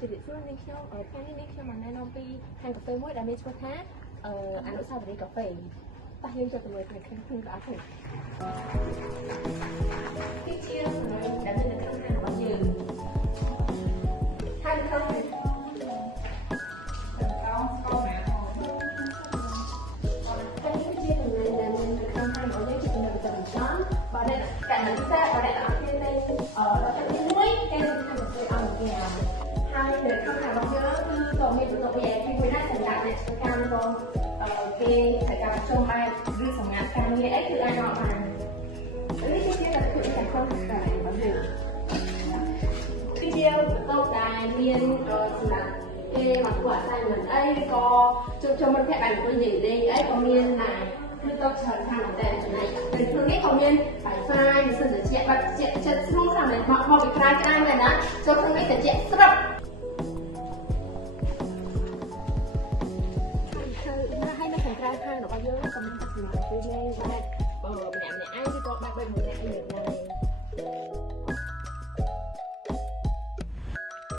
ជាវិសុទ្ធនេះខ្ញុំថ្ងៃនេះខ្ញុំមកណែនាំពីហាងកាហ្វេមួយដែលមានឈ្មោះថាអនុស្សាវរីយ៍កាហ្វេតោះយើងចូលទៅមើលគ្នាគ្នាក៏អត់ទេទីជាដែលមាននៅក្នុងហាងរបស់យើងហាងកាហ្វេបើអ្នកកណ្ដាលពិសេសបើអ្នកទាំងអស់គ្នានៅដល់ទីមួយគេនឹងធ្វើឲ្យអង្គាហើយនៅក្នុងខាងរបស់យើងគឺក៏មានបន្ទប់ VIP មួយដែរសម្រាប់អ្នកធ្វើការរងគេធ្វើការប្រជុំបែបឬសម្រាប់ការងារអីគឺអាចមកបាននេះគឺជាតែធ្វើតែក្នុងខាងរបស់យើងគឺជាបន្ទប់ដែលមានសម្រាប់គេមកធ្វើ assignment អីឬក៏ជួបជុំមិត្តភក្តិដែលអង្គុយនិយាយអីក៏មានដែរគឺទៅច្រើនខាងតែចំណែកពេលព្រឹកនេះក៏មាន Wi-Fi មានសិនត្រជាក់បាត់ត្រជាក់ចិត្តស្រួលតាមមកពីក្រៅក្តៅដែរណាចូលក្នុងនេះត្រជាក់ស្រាប់